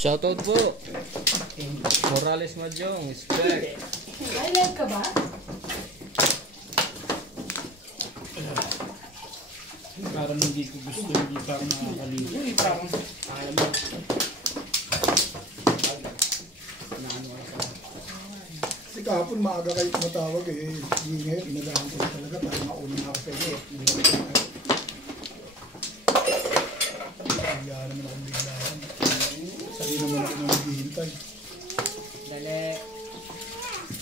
Shoutout po. Morales Majong, respect. Ay, live ka ba? Parang hindi ko gusto, hindi pa ako nakakaligo. Parang alam mo. Kasi kahapon maaga kayo tumatawag eh. Hindi ngayon, inagahan ko na talaga para mauna na ako pwede. Kaya naman akong biglaan. Sabi naman ako nang naghihintay. Dali.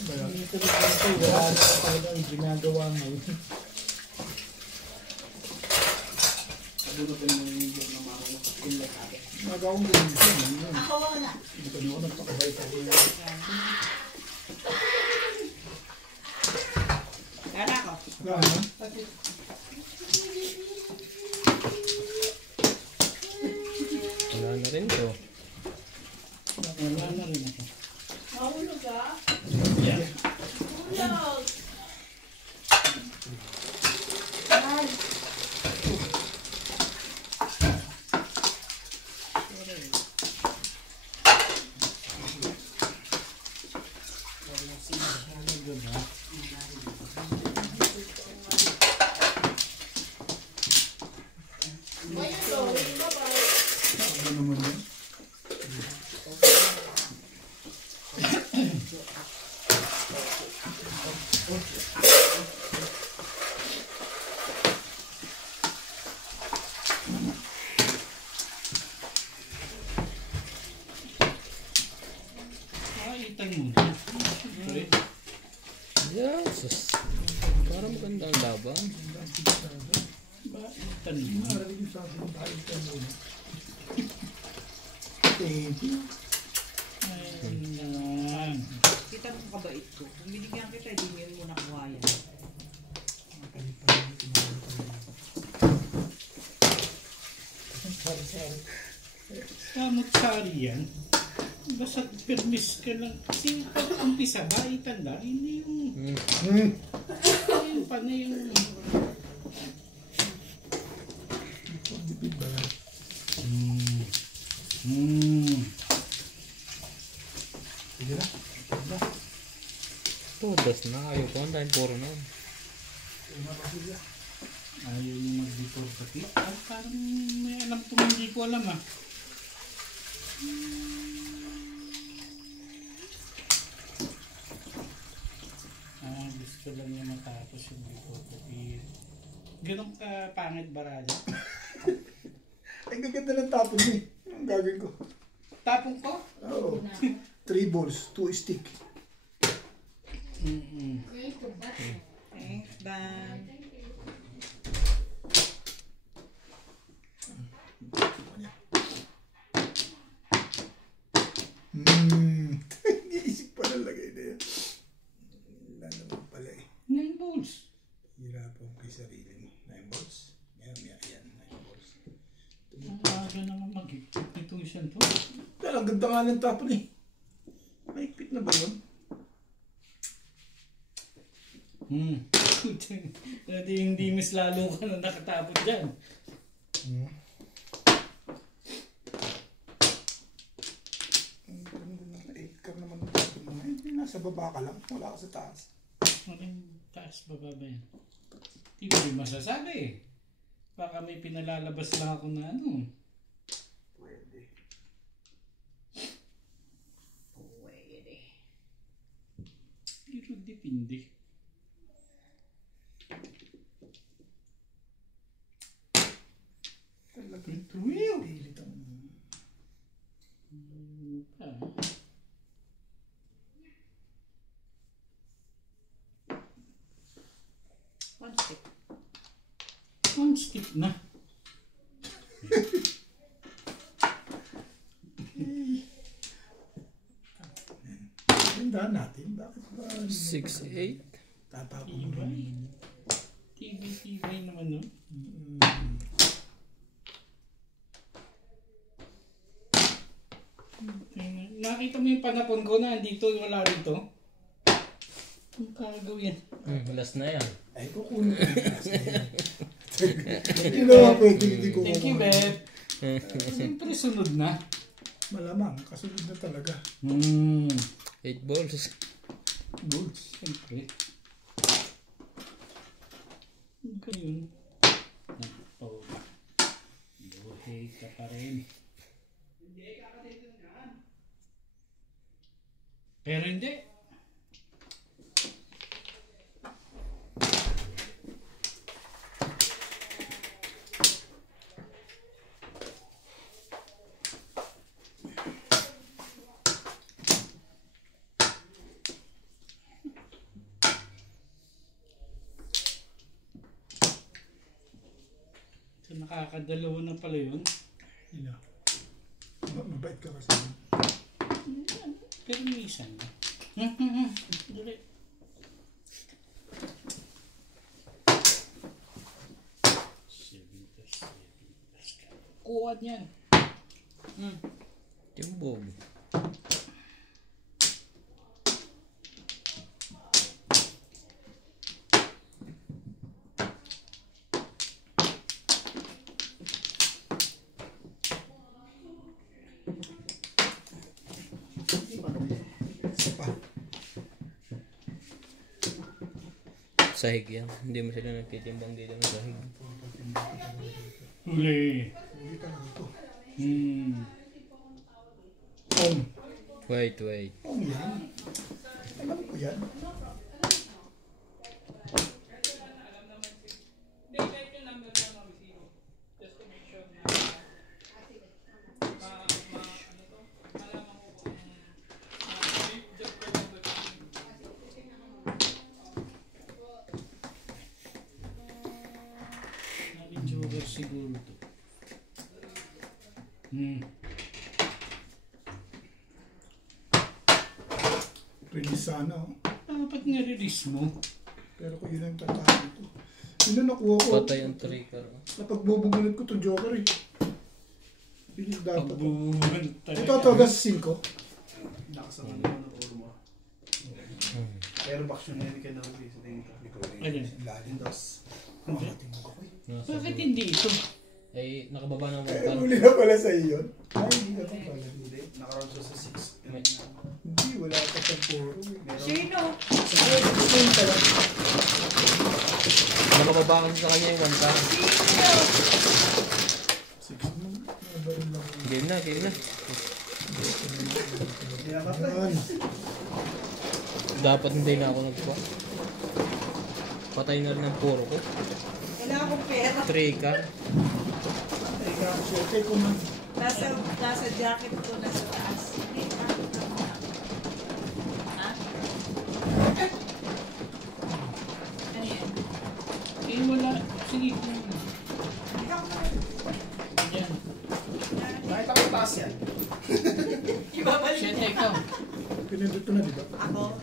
Dito wala na ako talagang ginagawa ngayon. Nagawang ganyan. Ako na. Hindi ko na ako nagpakabay sa akin. Kaya ako. Wala na? Wala na rin to. Wala na rin ako. Mahulog ka? Yeah. Mahulog! Ano naman yun? Itan mo. Sorry. Yeah, sus. Parang maganda ang laban. Itan mo. Narinig yung sabi ng tayo ka muna. Thank you. Ayan. Kita mo kabait ko. Kung binigyan kita, hindi mo yun muna kuha yan. Kamot sari yan. Basta permis ka lang. Kasi pag umpisa ba, itanda, hindi yung... Yung paano yung... Sige na. Todas na. Ayaw ko. Ang dahil puro na. Ayaw yung mag-report pati. Parang may alam kung hindi ko alam ah. Gusto lang niya matapos yung report pati. Ganun ka pangit barada. Ang gaganda ng tapon mo eh. Ang gagawin ko. Tapong ko? Oo. 3 balls, 2 stick. Thanks, Dan. Iisip pa lang lagay na yan. Wala naman pala eh. 9 balls. Hirapan ko kay sarili mo. 9 balls? Yan, 9 balls. Ang aga naman mag-higpit nitong isang to. Pero ang ganda nga ng tapon eh. Mahigpit na ba yun? Dati hindi mas lalo ka na nakatapon dyan. Ang ganda ng 8 car naman ng tapon mo. Eh, nasa baba ka lang. Wala ka sa taas. Anong taas baba ba yan? Hindi ko rin masasabi eh. Baka may pinalalabas lang ako na ano. Pwede. Pero depende. Talagang Real. pilit ang... One stick. One stick na. Tindahan natin. Bakit ba? 6-8. Tatapon mo rin. TV naman no? Nakita mo yung panapon ko na dito wala rito? Ang kagawin. Last na yan. Ay, kukunin ko yung taas na yan. Hindi naman pwede, hindi ko Thank you, kukunin. babe. Siyempre sunod na. Malamang, kasunod na talaga. 8 balls. Good. Siyempre. Ganyan. Oh. Buhay ka pa rin. Pero hindi. So, nakakadalawa na pala yun. Ina. Mabait ka kasi. Pero minsan na. Dali. Kuha niyan. Timbog. Isa pa. Sahig yan. Hindi mo sila nagtitimbang dito ng sahig. Huli. Hindi talaga ito. Om. Wait. Oh, yan. Alam ko yan. Nalitsura siguro to. Release sana. Oh. Dapat nirelease mo. Pero kung yun ang tatawag ito. Yun na nakuha ko. Patay ang trigger. Napagbubugunod ko itong Joker eh. Yun yung dapat. Pagbuhan talaga. Ito ito, gas 5. Nakasaman naman ang ulo mo. Pero bakit yun hindi ka na-release sa tingin ka? Ayun. Lalim dos. Bakit hindi ito? Ay, nakababa ng Eh, vulkan. huli na pala sa iyo yun. Ay, hindi na pala. Hindi, nakaroon siya sa 6. Hindi, wala pa sa puro. Sino? Ayun pala. Nakababa kasi sa kanya yung vulkan. 6 mo. Nabaril lang. Game na. Yan. Dapat hindi na ako nagpa. Patay na rin ang puro ko. Wala akong pera. Trika. Okay, kung man. Nasa jacket ko, nasa taas. Ha? Ano yan? Eh wala. Sige. Yan. Bakit ako taas yan? Ibabalik Siya, niya. ikaw. Pinindot ko na, di ba? Ako?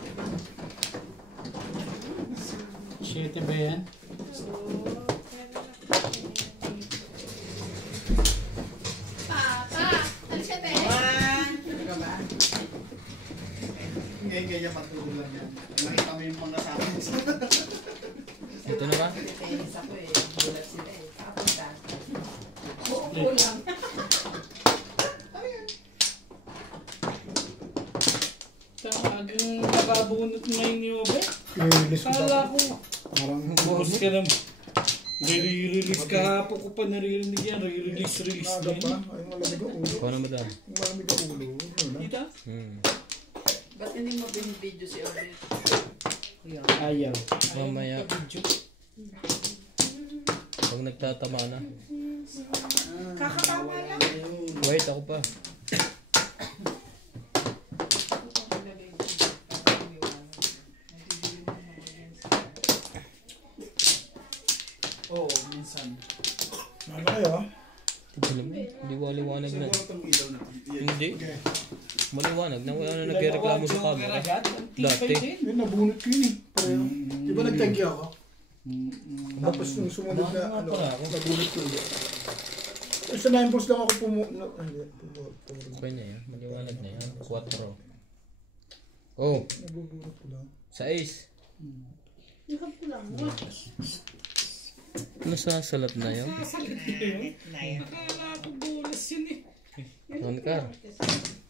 7 ba yan? Ano ka ba? Ganyan matulog lang yan. Nakita mo yung mga sa akin. Ito na ba? Tennis ako eh. Bulat sila eh. Kapunta. Oo lang. Talagang nakabunot na yung nyobe. I-release ko Kala ko. Parang Boss ka naman. Re-release kahapon ko pa naririnig yan. Re-release na naga pa. yan. Ay, malamig ang ulo. Kuha na ba daan? Malamig ang ulo. Ano na? Dito? Ba't hindi mo binibidyo si Orbit? Ayaw. Mamaya. Pag nagtatama na. Kakatama lang. Wait, ako pa. Oo, minsan. Ano kayo? Hindi waliwanag na. Siguro itong ilaw na. Hindi. Okay. Maliwanag na. Wala na nagreklamo sa camera. Dati. Yun, nabunot ko yun eh. Pareho. Di ba nagtagya ako? Tapos nung sumunod na, ano, nabunot ko ulit. Sa 9 balls lang ako Okay na yan. Maliwanag na yan. 4. Oh, nabubunot ko lang. sa ace. Nasasalat na yan. Na yan. Akala ko bonus yun eh. One car.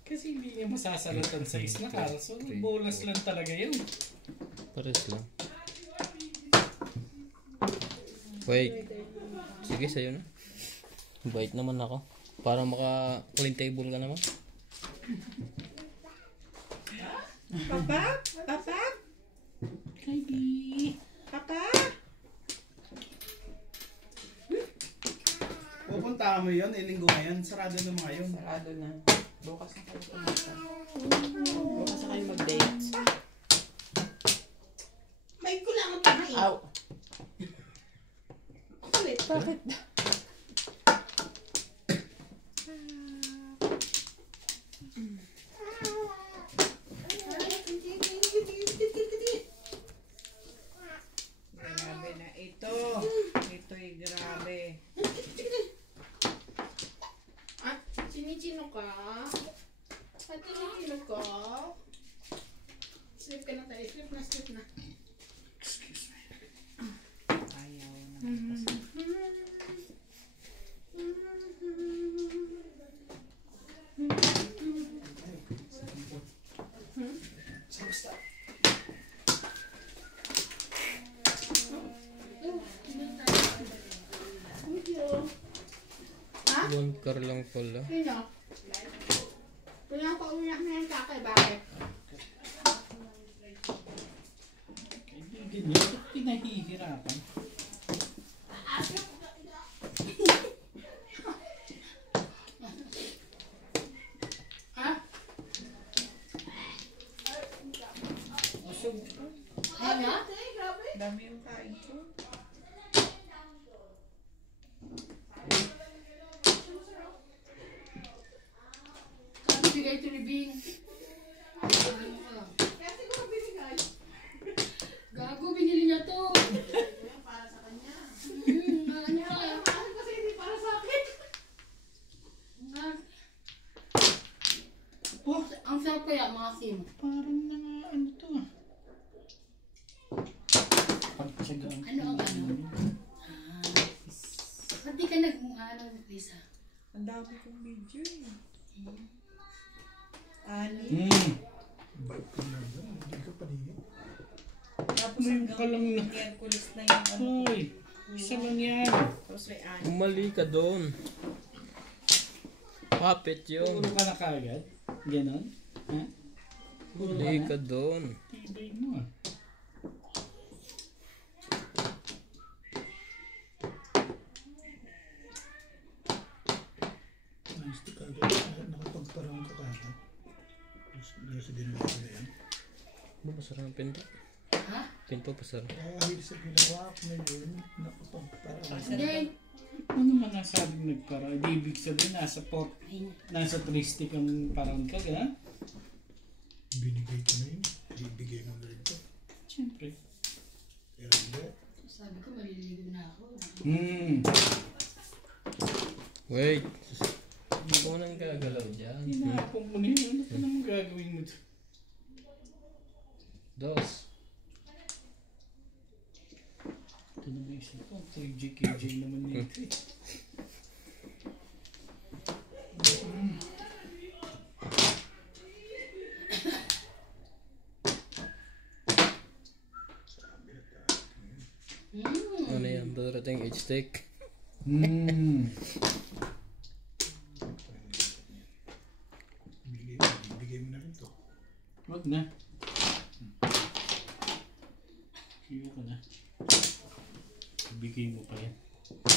Kasi hindi niya masasalatan sa isla car. So, bonus lang talaga yun. Pares lang. Wait. Sige, sa'yo na. Bait naman ako. Para maka-clean table ka naman. Papa? Papa? Baby. Papa? Pupunta mo yun, ilinggo ngayon. Sarado na mga yun. Sarado na. Bukas na kayo pumunta. Bukas na kayo mag-date. May kulangan pa na eh. Aw. Kulit. Bakit? Grabe na ito. Ito'y grabe. At chinichino ka? At chinichino ka? Sleep ka na tayo. Sleep na, sleep na. Ayaw na. One car lang pala. Sino? Pinapaunak na yung kakay. Bakit? Kaibigan niya, ba't pinahihirapan? Ha? Busog. Ano? Dami yung kain ko. Sabi bigay ito ni Bing. Kasi ko binigay. Gago, binili niya to. Para sa kanya. Ano kaya? Kasi hindi para sa akin. Oh, Ang sarap kaya mga sim. parang na ano to ah. Pagtsagaan. Ano ang ano? Ba't di ka nag-ano, Lisa? Ang dami kong video eh. Ani? Bait ka na ba? Hindi ka paningin. Tapos Ngayon ka lang na. Hercules na yung ano. Hoy, isa lang yan. Tapos may ani. Umali ka doon. Puppet yun. Puro ka na kagad. Ganon. Ha? Puro ka Umali na. ka doon. Tibay mo ah. Ayos ka kagad. Nakapagparang ka kagad. Hindi sa ginawa ko na yan. Pasara ng pinto. Ha? Pinto, pasara. Dahil sa ginawa ko na yun, nakapagparang ka. Hindi. Ano naman nasabing nagpara? Ibig sabihin nasa 3 stick ang parang ka, gano'n? Binigay ko na yun. Ibigay mo na rin to. Siyempre. Pero hindi. Sabi ko maliligo na ako. Wait. Hindi ko nang gagalaw dyan. Hinahapon mo na yun. Ano pa naman gagawin mo to? Dos. Ito na ba isa to? 3GKJ naman nito eh. Ano yan? Darating H-Tech. Ibigay mo na rin to. Wag na. Sige ko na. Ibigay mo pa yan.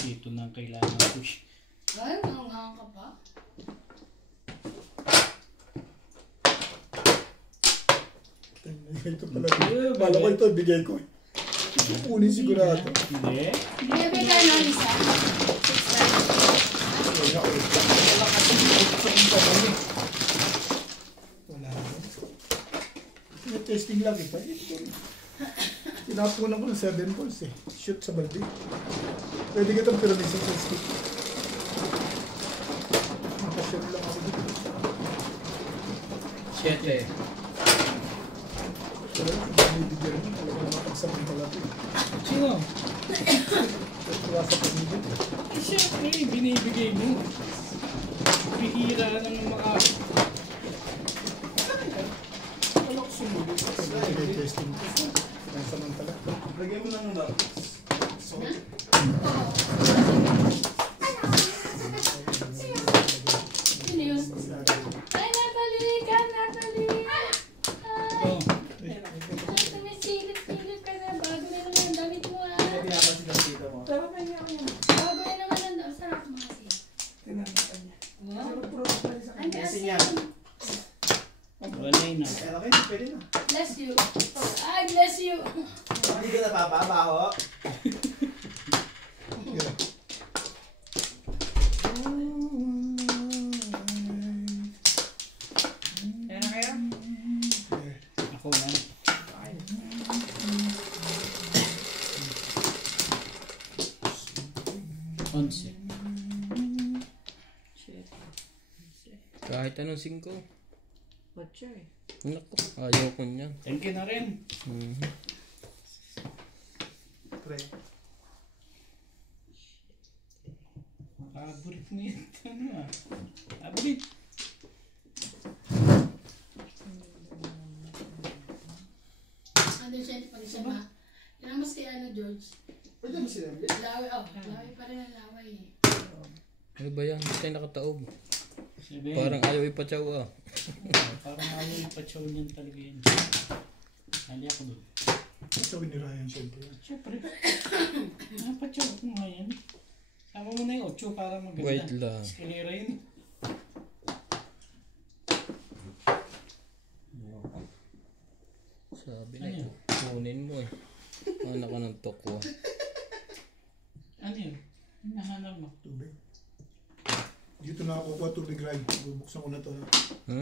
Ito na ang kailangan push. Ay, hanghang ka pa? Ito pala. Bala ko ito, bigay ko. Kukunin sigurado. Hindi. Hindi ba tayo na Lisa? Wala na. Testing lang ito. Tinapunan ko ng 7 balls eh. Shoot sa balde. Pwede ka itong pyramid sa testing. Nakashoot lang ako dito. 7. Wala lang, binibigyan mo. Wala na mapagsabi pala ito. Sino? Tuwa sa pamilya. Siyempre, binibigay mo. Bihira na ng mga... Ano ko sumulit? Testing ko. Ang samantala. Lagyan mo na nung dapat. Sino yun? Ay, Natalie! Ka, Natalie! Ay! Oh, Tumisilip-silip ka na. Bago na naman ang damit mo, ah. Pinapansin ng tita mo. Bago na naman ang sarap mo kasi. Wow. Ang Kasi kasi. niya. wala yun na. Eh, okay, pwede na. Bless you. Ay, bless you. Hindi ka napapabaho. Ako na. Onse. Kahit anong 5. What's your? Naku, ayaw ko niyan. Thank you na rin. Mhm. Pre. Makaburit mo yun. Ano ah? Aburit. Ano siya, pag siya ma. Yan mas kay ano, George. Pwede mo sinabi? Laway, laway pa rin ang laway. Ano ba yan? Hindi tayo nakataob. Sabi, Parang ayaw ipatsaw ah. parang ayaw ipatsaw niyan talaga yun. Hali ako doon. Ito ni Ryan siyempre. Siyempre. Napatsaw ko nga yan. Sama mo na yung 8 para maganda. Wait lang. Escalera yun. Sabi Ano na, yun? kunin mo eh. Anak ka ng tokwa. Ano yun? Hinahanap mo. Tubig. Dito na ako kuha tubig, Ryan. Bubuksan ko na to.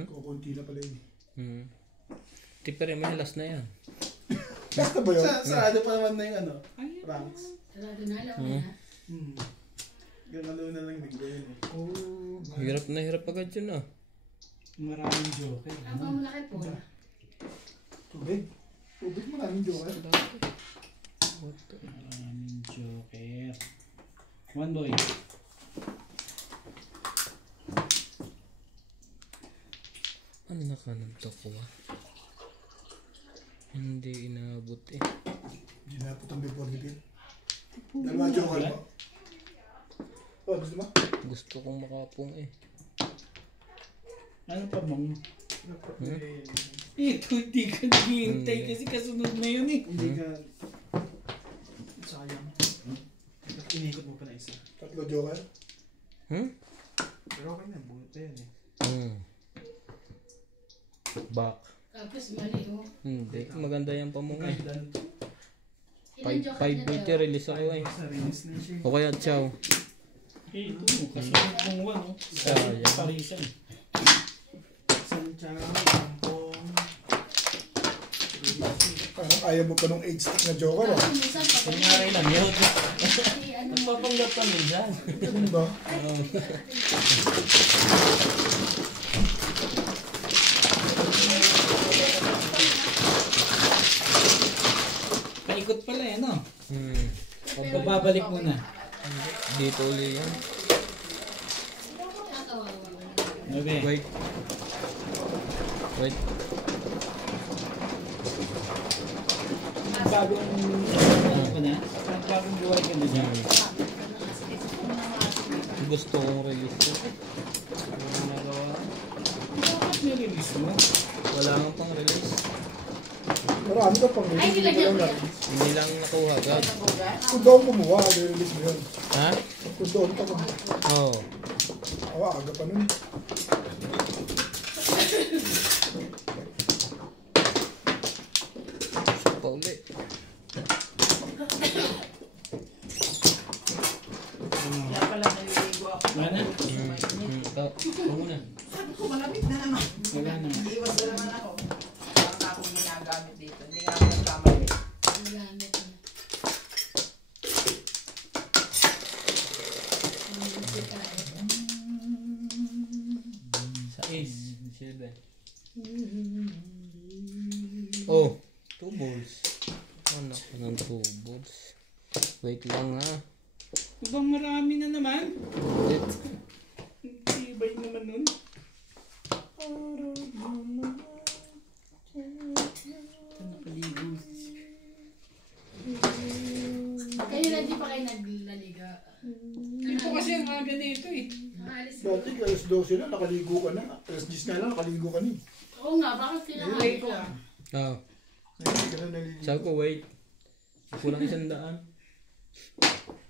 Kukunti na pala yun. Tipper may halas na yan. Basta ba yun? Sa ano pa naman na yung ano? Ayun. Ranks. Sarado na, laway na. Gano'n na lang bigla yun eh. Oh, Hirap na hirap agad yun ah. Maraming joker. Ang pamulaki po. tubig. Tubig mo namin, Joker. Maraming joker. One boy. Anak ka ng tokwa. Hindi inaabot eh. Hindi na po itong before the bill. Dalawa, Joker mo. Oh, gusto mo? Gusto kong makapong eh. Ano pa mong? Eh, Ito hindi ka naghihintay kasi kasunod na yun eh. Hindi ka... Sayang. Inikot mo pa na isa. Tatlo, Joker. Pero okay na, bunot na yan eh. Back. Tapos mali, oh. Hindi. Maganda yan pa mo eh. Kailan? Ilan joker 5.20 na release ako eh. Sa release na siya. O kaya chow. Eh, ito mo. Kasunod mong one oh. Sayang. Parisan. Sancha, Kampong. Parang ayaw mo pa nung 8 stick na Joker, ah. Minsan, pag Kunyari lang yun. kasi ano mo, Nagpapanggap ka minsan. Ano ba? Paikot pala yan oh. pero- Babalik mo na. Dito ulit yan. Nakakawawa. Okay. Wait. Wait. Bagong ano ka na? Bagong buhay ka na dyan. Gusto kong release ko. Ano nagawa? Bakit nirelease mo? Wala nga pang release. Marami ka pang Ay, release. nilagyan Hindi ko lang yan. Hindi lang nakuha agad. Kung doon kumuha, release mo yun. Ha? Kung doon ka kumuha. Oo. Awa, aga pa nun. Gusto pa uli. Kaya pala naliligo ako. Wala na? Ikaw muna. Sabi ko, malamig na naman. Wala na. Iwas na naman ako. Parang na akong ginagamit dito. Hindi nga ako nagkamali. Nagamit na. Sa ace. Silver. Oh. 2 balls. Anak ka ng 2 balls. Wait lang ha. Ibang marami na naman. Wait. Hindi Bay-bay naman nun. Nakaligo. Kayo na di pa kayo naglaliga. Hindi po kasi ang aga nito eh. Nakalis ka. Dati, alas 12 na, nakaligo ka na. Alas 10 na lang, nakaligo ka na. Oo nga, bakit kinakain ka? Ah, Hindi ka na naliligo. sabi ko, wait. Kulang 100.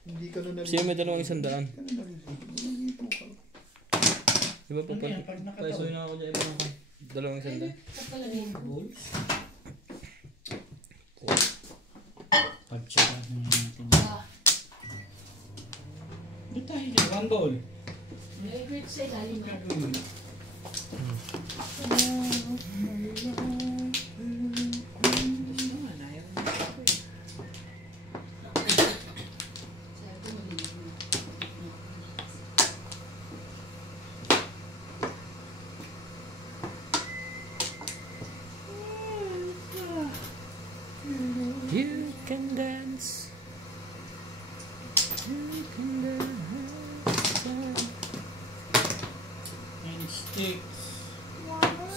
Hindi ka na naliligo. Sino may 200? Hindi ka na naliligo. Naliligo ka. Di ba po Ano yan, pag nakataon? Paisoy na ako dyan. 200. Balls. Pag-check natin. Doon tayo dyan. One ball. Favorite sa ilalim ah. Gagawin. Gusto naman, ayaw mo ako eh. Sabi ko maligo. You can dance. You can dance. And sticks.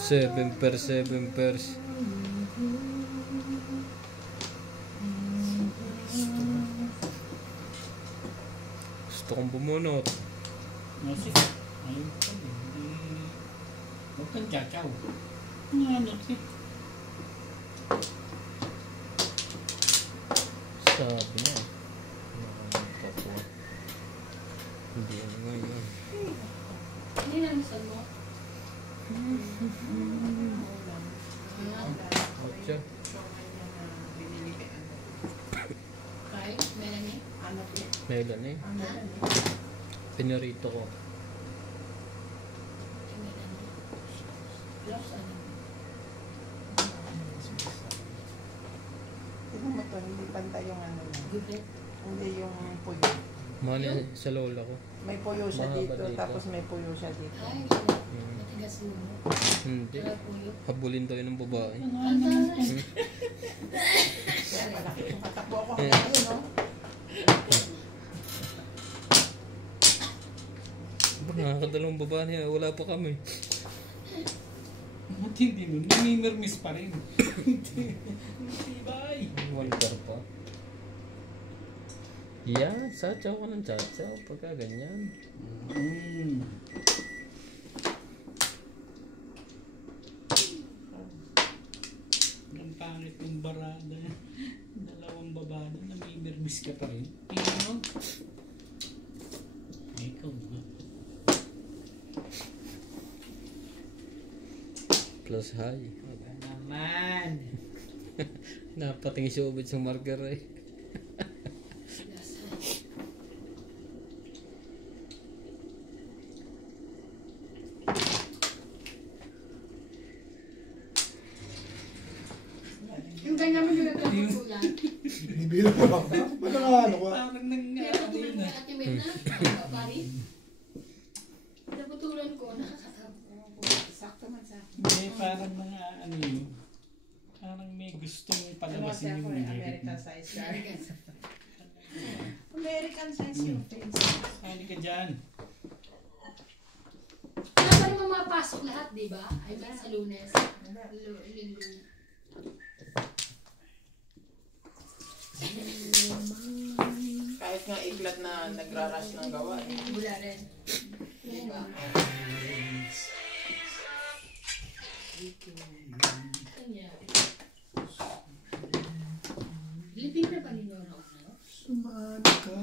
7 per 7 pers. Gusto kong bumunot. Masik. Ayaw ko pa din. Huwag kang chachaw. Ano eh. Sabi na. Kapwa. Hindi ano ngayon. Hindi na misan mo. Ocho. Kay, meron niya. Meron eh. Pinarito ko. Meron niya. Gloves ano? Tignan mo to, hindi pantay yung ano lang. Gupit. Hindi yung puyo. Mahal sa lola ko. May puyo siya Mahaba dito, dito. tapos may puyo siya dito. Ay, matigas mo. Hindi. Wala po yun. Habulin daw yun ng babae. Ang taray. Kaya malaki yung katakbo ko hanggang ngayon, no? Nakakadalawang babae niya. Wala pa kami. Matindi nun. Namimirmis pa rin. Tibay. Wonder pa. Yan, satsaw ka ng satsaw. Pagka ganyan. Ang pangit ng barada. Dalawang babae na namimirmis ka pa rin. Tingnan mo. Ay, ikaw na. Plus high. Naman. Napatingin si Obed sa marker eh. Yung ganyan mo yung nagkakukulan. Binibilang mo lang. Ba't ang ano ka? Parang nang Kaya ano putulan yun ko ah. Ate Mirna. Pari. Naputulan ko. Sakto man sa akin. Hindi, parang mga ano yun. Parang may gustong palabasin yung bibig American mo. size car. American size yung face. Sali ka dyan. Dapat mo mapasok lahat, di ba? I mean, sa Lunes. Linggo. Kahit nga iglat na nagra-rush ng gawa. Wala rin. Di ba? Kanya. Libing na ba ni Nora? Sumali ka.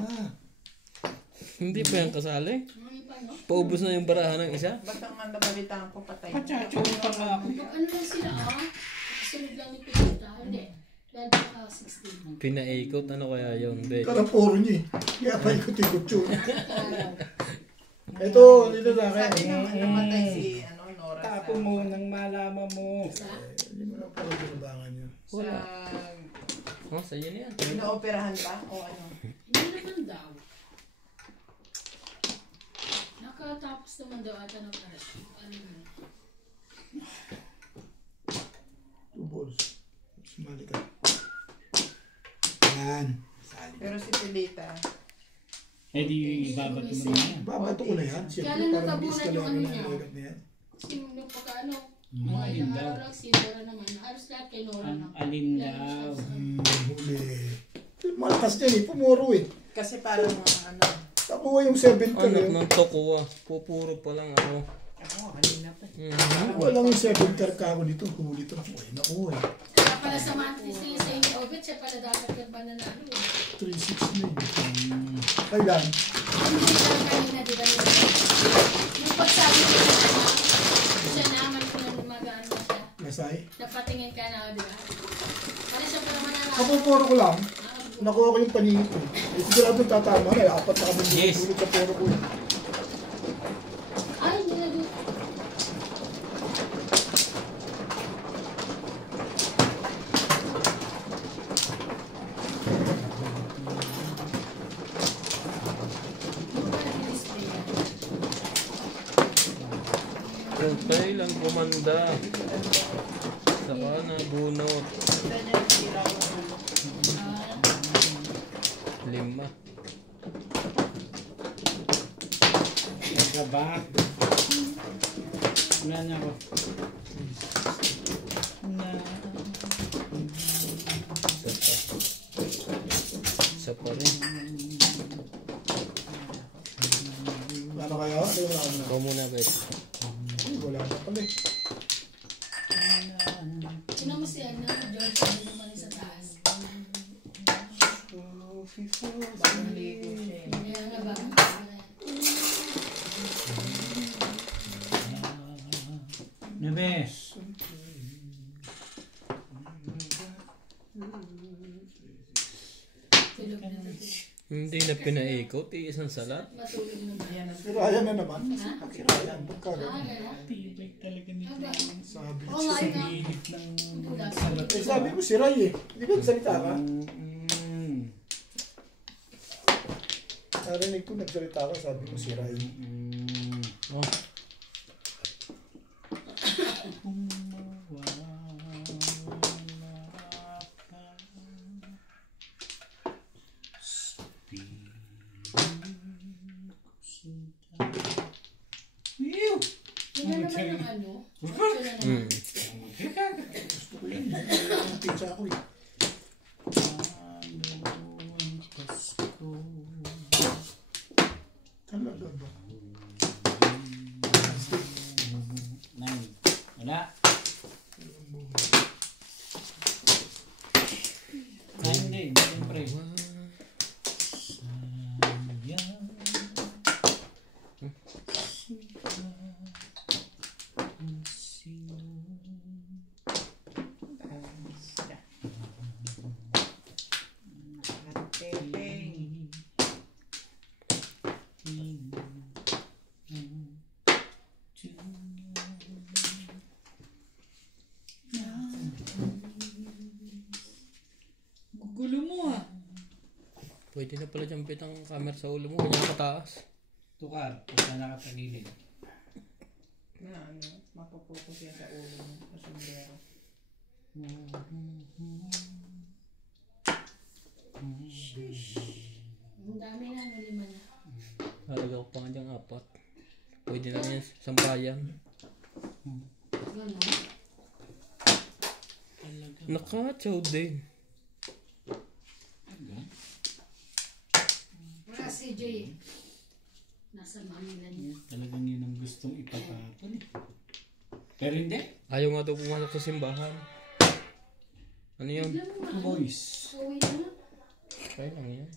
Hindi pa yan kasali. Ano pa, no? Paubos na yung barahan ng isa. Ba't ang nabalitaan ko patay? Pachacho pa nga ako. Ano lang sila, ah? Sunod lang ni Pinita. Hindi. 12 ka 16. Pinaikot. Ano kaya yun? Be? Karaporo niya eh. Kaya pa ikot-ikot yun. Araw. Ito, dito sa akin. Sabi naman namatay si Nora Tapo mo nang malaman mo. Sa? Hindi mo na pala ginabangan yun. Sa... Oh, sa'yo na yan. Inooperahan ba? O ano? Hindi naman daw. Nakatapos naman daw ata ng parasyon. Ano yun? 2 balls. Sumali ka. Yan. Sali. Pero si Pilita, Eh di babato mo na yan. Babato ko na yan. Siyempre, Kaya parang bis ka natabunan lang yung na ano agad na yan. Kasi nung pagka mga Alin ilang daw? araw lang, si Nora naman. Halos lahat kay Nora Ang na. alin daw? Huli. Malakas yan eh. Pumuro eh. Kasi parang ano. Nakuha yung 7 ka Anak eh. ng toko ah. Pupuro pa lang ako. Ako, kanina pa. Nakuha lang yung 7 car ka ako dito. Huli ito. Uy, nakuha eh. Kaya pala sa mantis niya sa inyo, Obet, siya pala dapat yung pananalo. 3-6 na eh. Kailan? Hindi siya kanina, di ba? Yung pagsabi ko siya naman ko na magaan na siya. Nasay? Napatingin ka na, di ba? Ano siya pala mananalo? Kapupuro ko lang. Nakuha ko yung paningin ko. Eh, sigurado tatama na. Apat na kami bulot sa puro ko. Ay, hindi na doon. Okay lang bumanda. Saka nabunot. 5. Magaba. Wala na ako. Isa pa rin. Ano kaya? Ano yung ano? Ikaw muna guys. Ay, wala na pala eh. Sino mo si ano? George, hindi naman sa taas. Bagong ligo siya eh. Kaya nga ba? Nabes. Tulog na to. Hindi na pinaikot. Isang salat. Matulog naman. Yan ang Si Ryan na naman. Ha? Si Ryan. Pagkano? Gano'n? Tibay talaga nito. Sabi. Oo nga, yun nga. Pilit ng Salat. Eh, sabi ko si Ray eh. Di ba nagsalita ka? Narinig ko nagsalita ka. Sabi ko si Ray. Oh. Ew! Yun na naman ang ano. Yun na naman. Gusto ko yun. Ang pizza ako eh. Talaga ba? Nine. Wala. Hindi. Siyempre. tepeng. Gugulo mo ah. Pwede na pala jumpit ang camera sa ulo mo. Kanya nakataas. Tukar. Kung nakatagilid. Na ano, mapopokus yan sa ulo mo, sa sombrero. Ang dami na, no, 5 na. Halaga ko pa nga diyang 4. Pwede na yan sampayan. Gano'n. Nakachaw din. Wala si Jay. Nasa Manila niya. Talagang yun ang gustong ipatapon eh. Pero hindi. Ayaw nga daw pumasok sa simbahan. Ano yun? Alam mo nga, Boys. uwi na na. Kaya lang yan.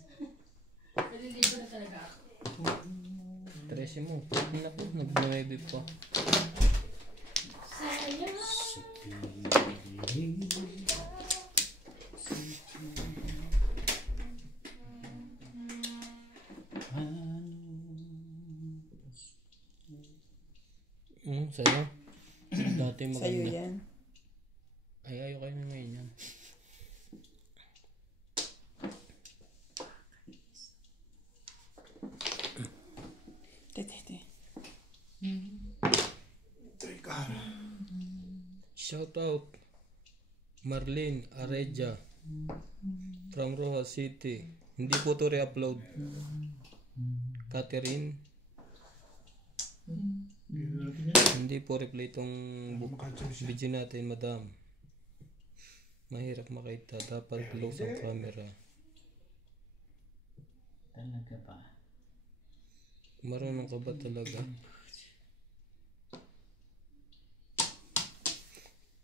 Naliligo na talaga ako. 13 mo. Naku, nag-9 pa. Sayang. Sa'yo. Dati maganda. Sa'yo yan. Ay, ayaw kayo na ngayon yan. Tete. Shout out Marlene Areja from Rojas City. Hindi po to re-upload. Catherine. Hindi po replay itong video natin, madam. Mahirap makita. Dapat close ang camera. Talaga ba? Marunong ka ba talaga?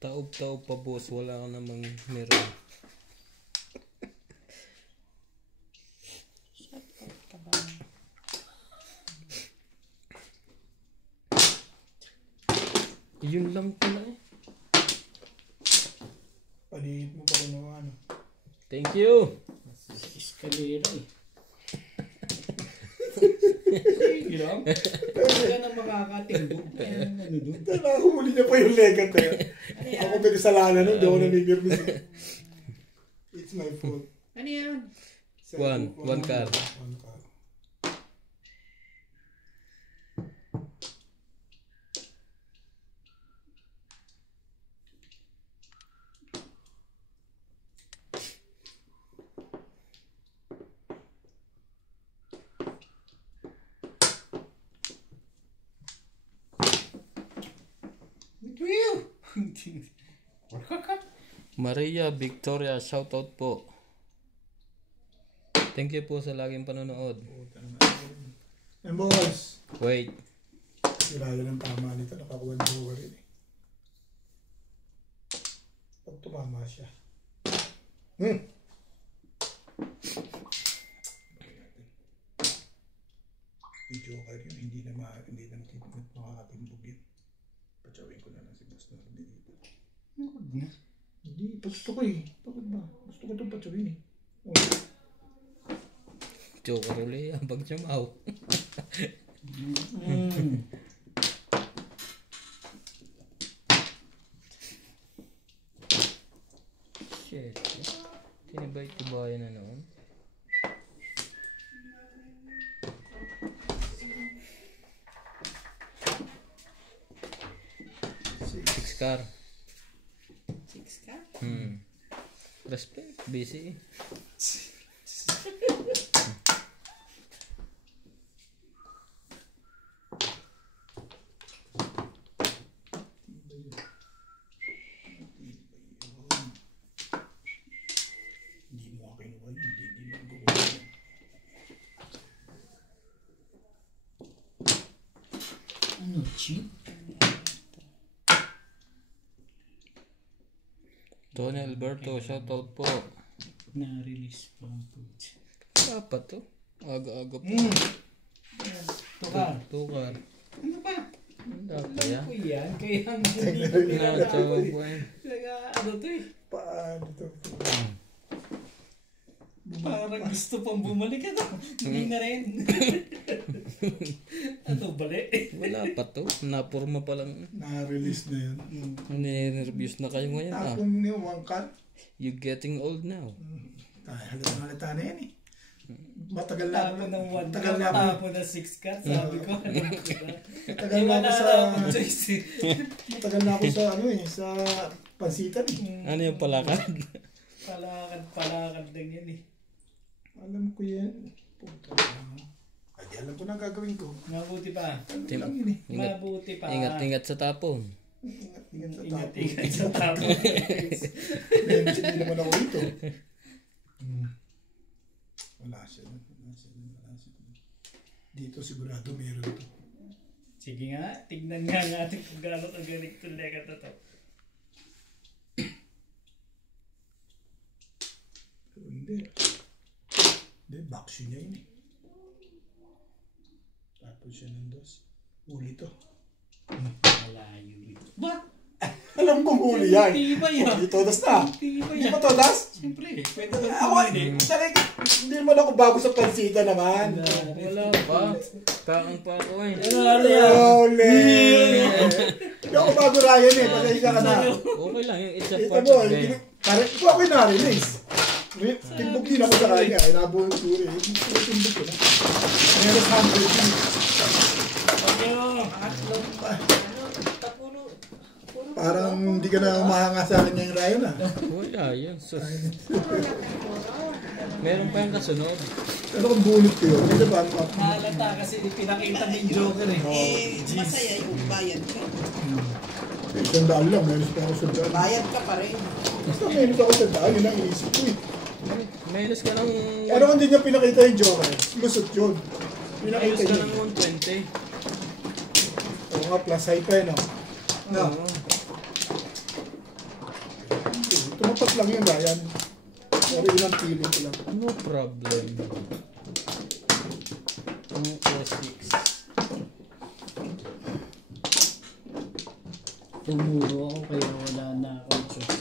Taob-taob pa boss. Wala ka namang meron. Yun lang pala eh. Paliit mo pa kung ano. Thank you! Sa eskalera eh. Hirap? Wala nang makakatimbog. Ano doon? Nakahuli niya pa yung legat na yan. Ako may kasalanan nun, di ako namimirmis. It's my fault. Ano yan? One car. One car. Maria Victoria, shoutout po. Thank you po sa laging panonood. And boss, Wait. sila yan ang tama nito. Nakakuha ng buwa rin eh. Pag tumama siya. Video ka rin. Hindi na makakatimbog yun. Patsawin ko na lang si Boss na dito. Hindi, gusto ko eh. Bakit ba? Gusto ko itong patsawin eh. Joker uli, abag siya mau. Shit. Tinibay tibayan na noon. Six car. Respect, busy. Hindi mo kinuha yun. Hindi mo gawin yun. Ano, cheap? Tony Alberto, shoutout po. Na-release pa ang food. Dapat to. Aga-aga po. Tukar. Tukar. Ano ba? Dapat Alam yan. ko yan. Kaya hindi ko Pinakatawa po eh. ano to eh. Paano to? Parang gusto pang bumalik ano. Hindi na rin. Ano, balik? Wala pa to. Napurma pa lang. Na-release na yun. Nervous na kayo ngayon ah. Tapon niyo, one cut. You're getting old now. Halata na yan eh. Matagal na Tapo ng one Tagal cut, na ako. tapo ng six cut. Sabi ko, ano ko ba? Matagal na ako sa matagal na ako sa ano eh, sa pansitan eh. Ano yung palakad? Palakad lang yan eh. Alam ko yan. Puta na. Ay, alam ko na gagawin ko. Mabuti pa. Ano lang yun eh. Mabuti pa. Ingat-ingat sa tapon. Ingat sa tapo. Ingat sa tapo. Menos hindi naman ako dito. Wala siya. Dito sigurado meron to. Sige nga, tignan nga natin kung gaano kagaling itong legat na to. Pero hindi. Hindi, baksyo niya yun eh. Tapos siya ng dos. Uli to. Malayo rin. Ba? Alam kong huli yan. Hindi ba yan? Hindi todas na. Hindi ba Hindi yan? ba todas? Siyempre, pwede ba Ako, talaga, hindi naman ako bago sa pansita naman. Wala pa. Kaang pa ako eh. Ano yan? Huli! Hindi ako bago Ryan eh. Pasensya ka na. Okay lang yung it's a Kita part mo, of game. parang ito ako yung na-release. Timbog din ako sa kanya. Inabuhan ko rin. Timbog ko na. Meron 100 Parang hindi ka na umahanga sa akin yung Ryan ah. Wala yun. Sus. Meron pa yung kasunod. Pero kung bunot ko yun, hindi ba? Nahalata kasi pinakita ng Joker eh. Masaya yung bayad ka. Isang daan lang, meron pa ako sa daan. Bayad ka pa rin. Basta meron ako sa daan, yun ang iisip ko eh. Minus ka ng... Pero kung hindi niya pinakita yung Joker, lusot yun. Minus Pinakita ka yun. ng 120. Oo nga, plus high pa yun, no? No. Oo. Tumapat lang yun, Ryan. Pero yun ang feeling ko lang. No problem. Ang S6. Tumuro ako kaya wala na akong choice.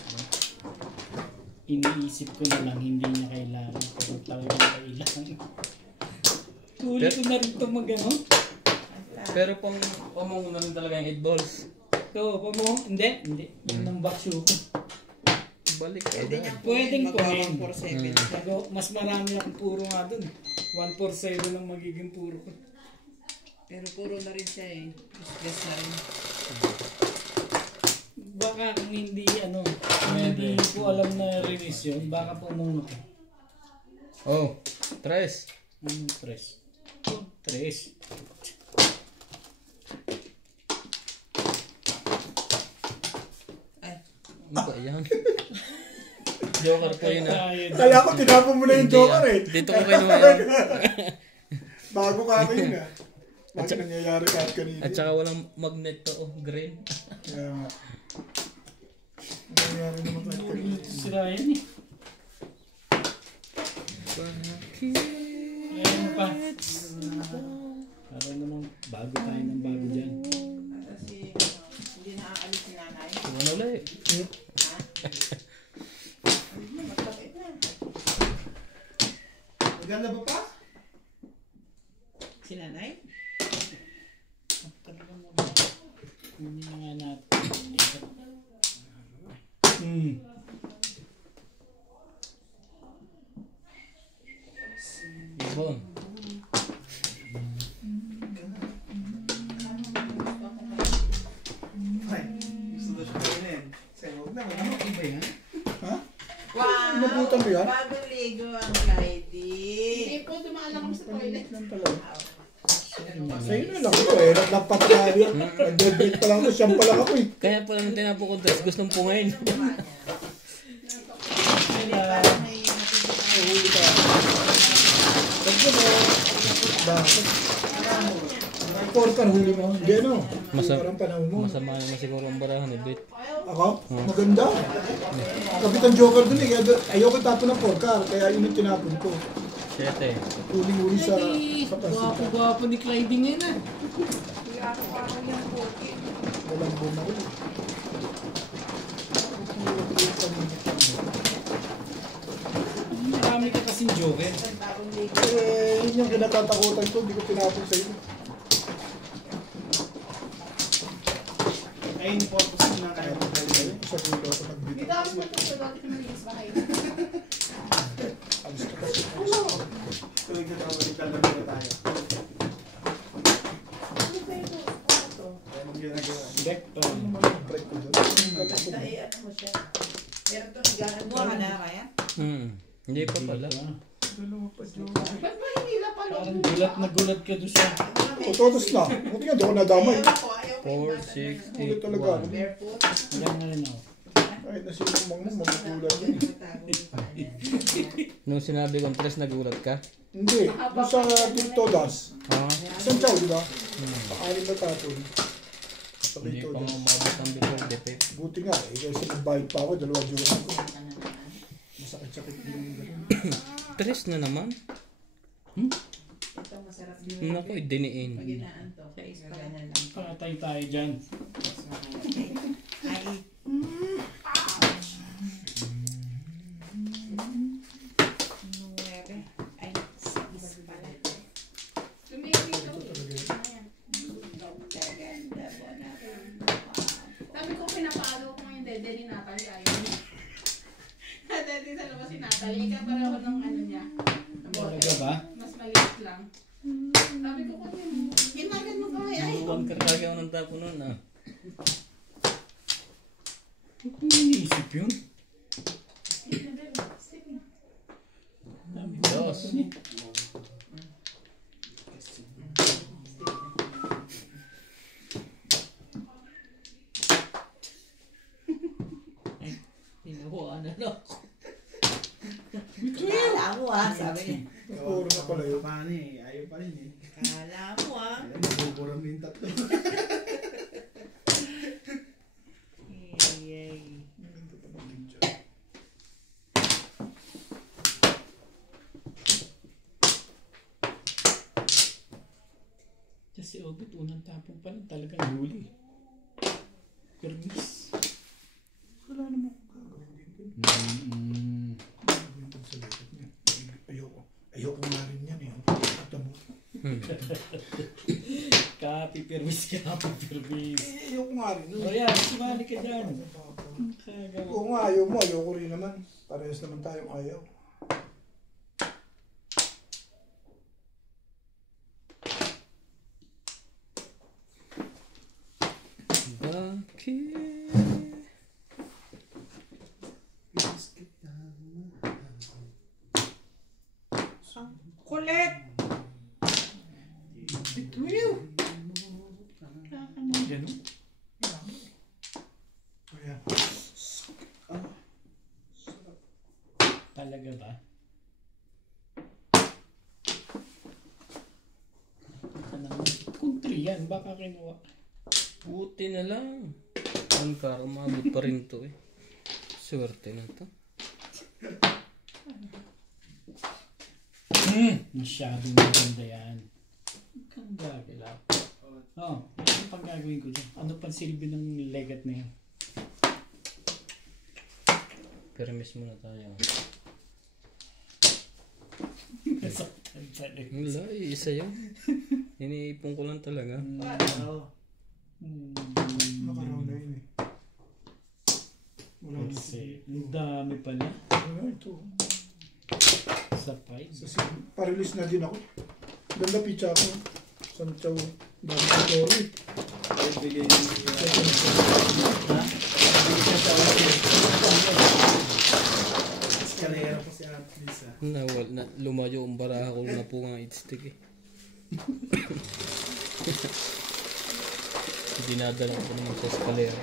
Iniisip ko na lang hindi niya kailangan. Pero talagang kailangan. Huli ko na rin ito mag-ano. Pero pamong na rin talaga yung 8 balls. So, mo? Hindi. Yun ang baksyo ko. Balik ka Pwede niya agad. Pwedeng magawa kuhin. 4-7. Pero mas marami akong puro nga dun. 147 ang magiging puro ko. Pero puro na rin siya eh. Guess na rin. Baka kung hindi kung hindi ko alam na release yun, baka pumunod ko. Oh, 3. Tres. Tres. Ay, Ano ba yan? Joker po yun ah. Kala ko tinapon mo na yung Hindi, Joker ah. eh. Dito ko kinuha yun. Bago ka ako yun ah. Bakit nangyayari kahit kanina? At saka walang magnet to, oh, green. Kaya nga. Nangyayari naman kahit kanina. Sira yan eh. Ayan pa. Para naman bago tayo ng bago dyan. kasi hindi nakakalis si nanay. Ano ulit? Magpapit na. Maganda ba pa? Si nanay? Hindi na nga natin. Ibon. Ay, gusto na siya kainin. Sa'yo, huwag na, wala mo. Iba yan. Ha? Wow! Inabutan mo yan? Bagong ligo ang Clyde. Hindi po, dumaan lang kami sa toilet. Lang talaga. Sa'yo na lang ito eh. Naglapat ka yun. Nag-break pa lang ako. Siyam pa lang ako eh. Kaya pala nung tinapo ko dress, gustong pungain. Parang may Huli ka. Pagka mo. Bakit? May porkan huli mo. Hindi ano. Parang panahon mo. Masama naman siguro ang barahan eh, Bit. Ako? Maganda. Kapitan Joker dun eh. Kaya ayoko tapon ng porkar. Kaya yun yung tinapon ko. 7. Huli-huli sa kapasitan. Gwapo ni Clyde ngayon ah. Walang buwan ako. Marami ka kasing Joker. bagong ligo. Yun yung kinatatakutan ko. Hindi ko tinapon sa iyo. Ayun, purpose na kayo. Sa kulo ako nagbito. Dito ako sa sa dati ko nalinis bahay. Alis ka kasi. Tuwing ka balik ka lang na tayo. Ayan ang ginagawa. Deck. Break ko doon. Ay, ano mo siya? Meron to higaan. Buha ka na, Ryan? Hindi pa pala. Dalawa pa Joker. Ba't ba hindi na pala? Parang gulat na gulat ka doon sa... O, todos na. Buti nga, di ako nadamay. Ayaw ko, ayaw ko 4, 6, yung bata na 8, Ulit talaga. 1. barefoot. Diyan na rin ako. Kahit na sino mang magugulat yun. Nung sinabi kong 3, nagulat ka? Hindi. Doon sa Todas. Ha? Isang chow, di ba? Pakalim na tapon. Sa Hindi pa Todas. umabot ang before defect. Buti nga eh. Kasi nagbayad pa ako. Dalawa Joker ko. Masakit-sakit yung gano'n. 3 na naman? Ito masarap yun. Naku, diniin. Pag inaan to. Ganyan lang. Pakatay tayo dyan. Ay. Nuwebe. Ay, sais pala. Tumingin ko. Sabi ko pinapalo ko yung dede ni Natalie. Ayaw niya. Dede sa labas si Natalie. Ikaw pareho ng ano niya. Bote. Talaga ba? Mas maliit lang. Sabi ko kunin mo. Ginagan mo kami. Ay, Huwag karkagaw ng tapo nun ah. Kung iniisip yun. bukas. Hinuhuan na ako. Kala mo ah, sabi niya. Puro na pala yun. Paano eh, ayaw pa rin eh. Kala mo ah. Mabuburam yung tatlo. Kasi Obit, unang tapong pa lang talagang huli. Permis. Wala naman akong gagawin din. Gagawin ko sa likod niya. Ayoko nga rin yan eh. At mo. Copy permis, copy permis. Ayoko nga rin. O yan, sumali ka dyan. Kagawa. Oo nga, ayaw mo. Ayoko rin naman. Parehas naman tayong ayaw. Kulit! Bituyo! Ganun? Ayan. Talaga ba? Kung 3 yan, baka kinuha. Buti na lang. Ang karma, abot pa rin to eh. Swerte na to. Masyadong maganda yan. Huwag kang gagalaw. Ano pang gagawin ko dyan? Ano pang silbi ng legat na yan? Permis muna tayo. Nasaktan talaga. Wala, isa yun. Iniipon ko lang talaga. Nakaraw na yun eh. Wala na. Kasi, ang dami pala. Wala ito. Sa 5. Pa-release na din ako. Ganda pizza ako. Sanchaw. Dami ko story. Bigay yung eskalera po si Ate Lisa. Lumayo ang baraha ko na po ang itstick eh. Dinadala ko naman sa eskalera.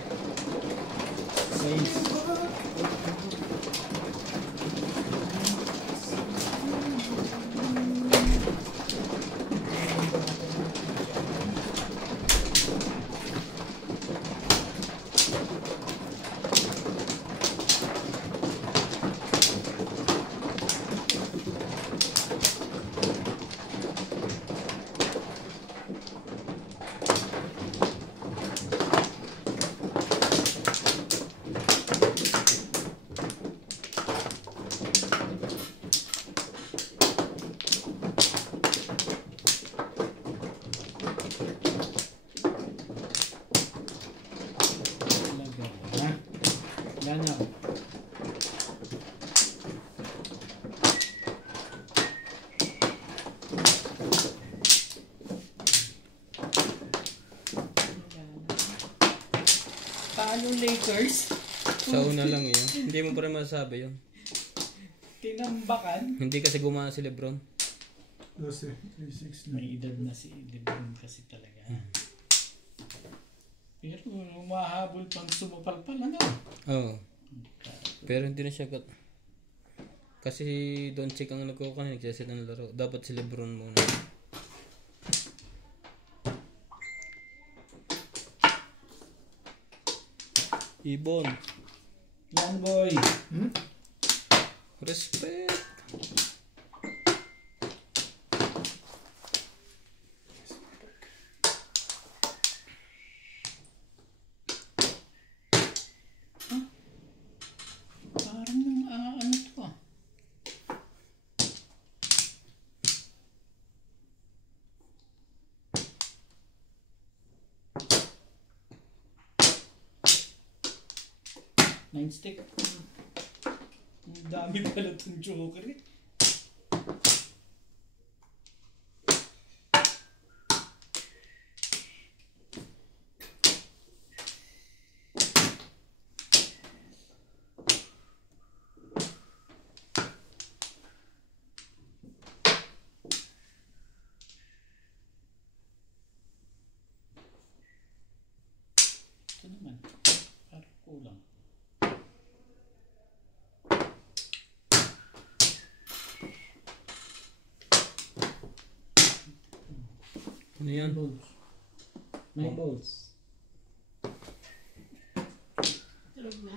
Paano Lakers? Sa una lang yun. Hindi mo pa rin masasabi yun. Tinambakan? Hindi kasi gumana si Lebron. 3-6 na. May edad na si Lebron kasi talaga. Pero umahabol pang sumapalpal ano? Oo. Pero hindi na siya kasi Doncic ang nagkukuha kanina, nagsaset ng laro. Dapat si Lebron muna. Ibon. Yan boy. Respect. Parang ano to ah. Nine stick. Ang dami pala itong joker eh. Ano yan? Balls. May balls. Tulog na.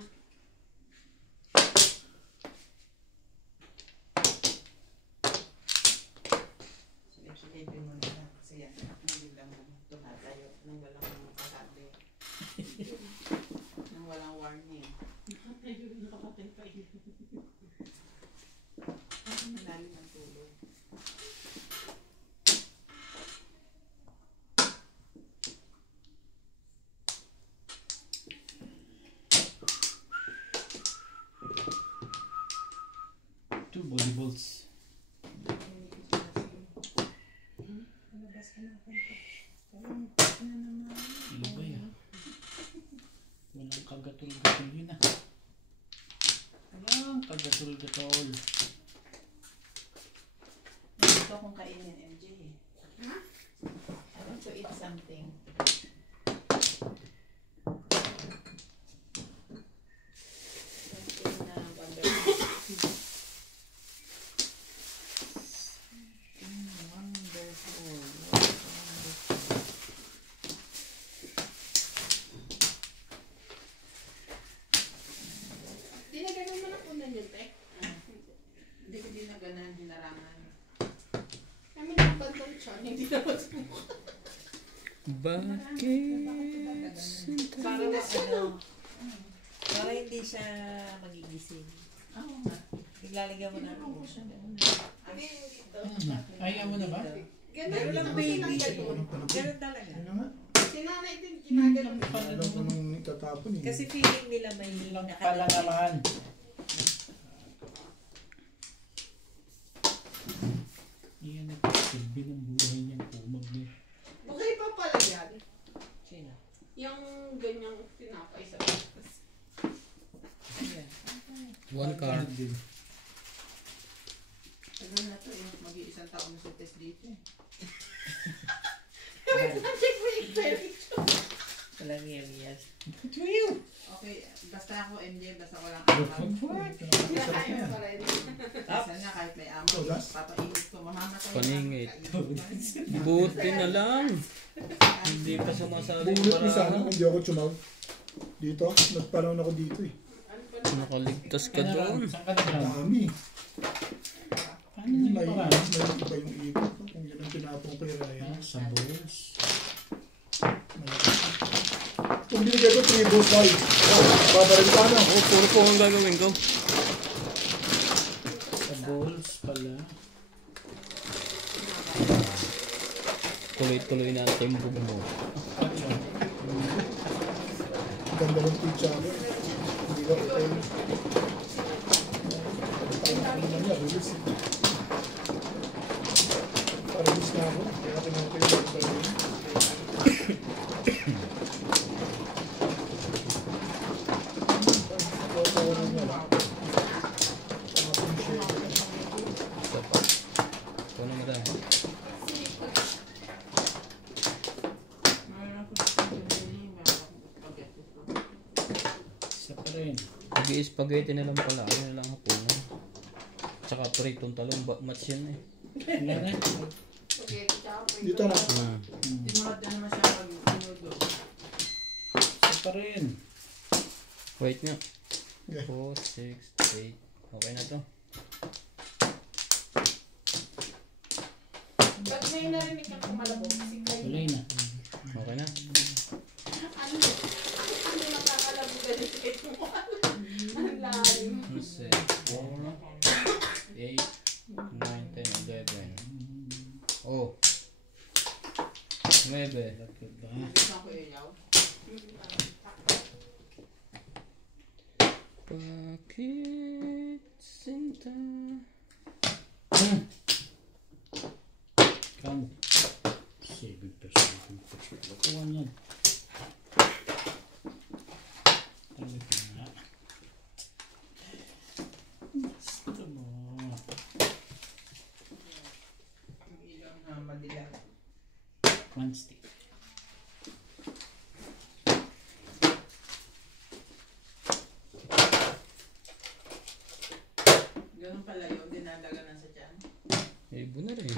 Silipin mo na lang kasi yan. Biglang tumatayo nang walang kasabi. Nang walang warning. Nakapatay pa yun. Malalim ang tulog. Two volleyballs. Malabas ka na ako. Ano ba yan? Walang kagatul-gatul yun ah. Walang kagatul-gatul. Gusto kong kainin, MJ. Ha? I want to eat something. Something na wonderful. Tinagalan mo na punan yun, te. Hindi ko din na ganun hinarangan. Kami nakabantong siya. Hindi naman sumukha. Bakit? Sinta? Para ano, para hindi siya magigising. Oo nga. Iglalagyan mo na. Tinanong ko siya. Ayaw mo na ba? Ganun lang, ako baby. sinagalan. Ganun talaga. Ano nga? Si nanay din ginagalan. Alam ko nung tatapon eh. Kasi feeling nila may Lang pala naman. Iyan ang silbi ng buhay niyang pumag niya. Bukay pa pala yan. Sino? Yung ganyang tinapay sa breakfast. Ayan. One card. Tagal na to eh. Mag-iisang taon na sa test dito eh. Check mo yung experiment. Walang yes. Okay, basta ako MJ, basta walang amal. Kinakain mo pa rin. Basta nga kahit may amal, Ulas? papainit ko, mamamatay na. Paningit. Kainin. Buti na lang. Hindi pa sumasabi Bulit mo sana para kung di ako tsumag. Dito, nagpanaw ako dito eh. Ano pa na? nakaligtas ka Ano lang? doon. Saan ka na dyan? Dami. Paano nyo May pa? iba yung ikot ko. Kung yun ang tinapong ko yung raya. Ah, sa balls. Kung binigay ko 3 balls na babaril ka na. Oh, puro po ang gagawin ko. Sa balls pala. Tuloy-tuloy na ang timbog mo. Ganda ng pizza ko. Hindi ka okay. Parang naman niya, release eh. Parang na ako. Kaya kinuha ko yung sarili. Isa pa. Ikaw na madami. Mayroon ako dito bumili, mayroon ako spaghetti ko. Isa pa rin. Nag-i-spaghetti na lang pala. Ano na lang hapunan. Tsaka pritong talong. Match yan eh. Wala na. Spaghetti tsaka prito. Dito na. Tinurad na naman siya pag tinudo. Isa pa rin. Wait nga. Yeah. 4, 6, 8. Okay na to. Ba't may narinig kang kumalabog? Si Clyde. Wala na. Okay na. Ano? Ano nakakalabugan ni Clyde mo? Ang lalim. 4, 8, 9, 10, 11. Oh. 9. Gusto ko ilaw. Bakit sinta? Kamo. 7%. Nakuha niyan. Talaga nga. Gusto mo. Yung ilaw na madilag. One stick. Ganun pala yun, dinadaganan sa tiyan. Ibo na rin.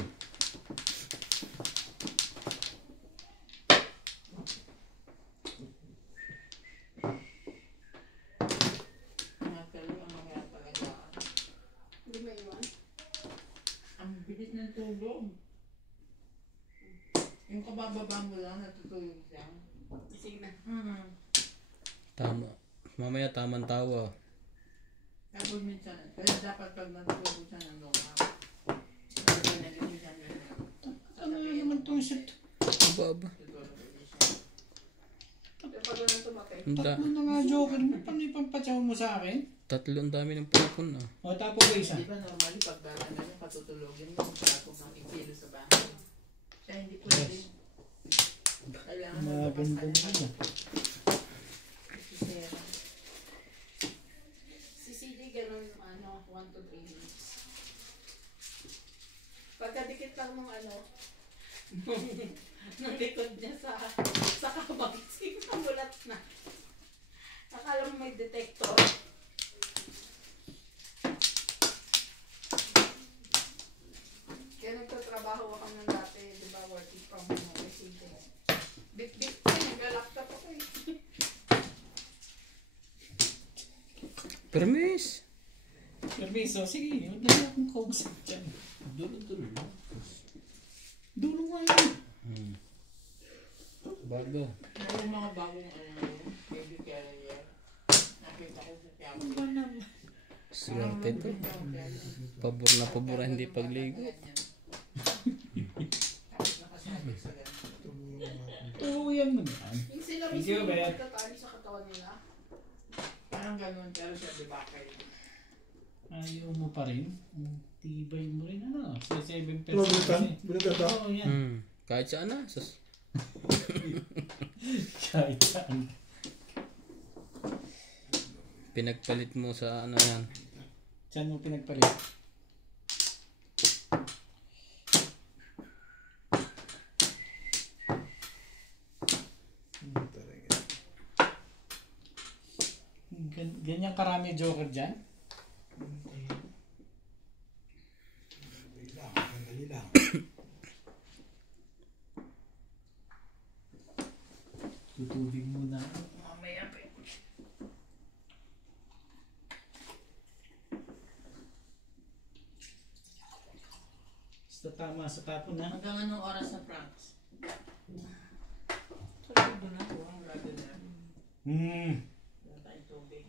natutulog. Yung kabababa mo lang, natutulog siya. Sige na. Tama. Mamaya tamang tawa. Tapos minsan, kaya dapat pag natutulog siya ng loma. Kaya nagising siya ng loma. Ano yun naman itong shit? Aba. Tutulog ulit siya. Kaya pag ganun tumatay. Tatlo na nga joker mo. Paano ipampatsaw mo sa akin? Tatlo ang dami ng pulakon na. O tapos ba isa? Di ba normally pag gano'n ganyan patutulogin mo kung makikilo sa bahay. Siya hindi pwede. Kailangan Maganda na yun. Si CD ganun, 1 to 3 minutes. Pagkadikit lang nung nung likod niya sa kabag, namulat na. Akala mo may detector. Kaya nagtatrabaho ako ng dati, di ba, working from home ako CD. Bit-bit ko, nag-laptop ako eh. Permis! Permiso, sige. Huwag na akong kausap dyan. Dulo-dulo. Dulo nga yun. Bago. Yung mga bagong baby carrier. Nakita ko sa tiyago. Ano ba naman? Swerte to. Pabor na pabor, hindi pagligo. Tapos nakasabi sa ganito. Oo, yan mo yan. Yung sila Thank mismo you, yung Beth. magtatali sa katawan nila. Parang ganun, pero siya di ba kayo? Ayaw mo pa rin. Ang tibay mo rin. Ano? Sa 7% Bunutan? kasi. Bunutan ba? Oo, yan. Kahit saan na. Kahit saan. Pinagpalit mo sa ano yan. Saan mo pinagpalit? Ganyan karami joker dyan? Dali lang. Tutubig muna. Mamaya pa eh. Basta tama sa tapon na. Hanggang anong oras na Franks? Sarap doon na. Wala doon na. Wala tayong tubig.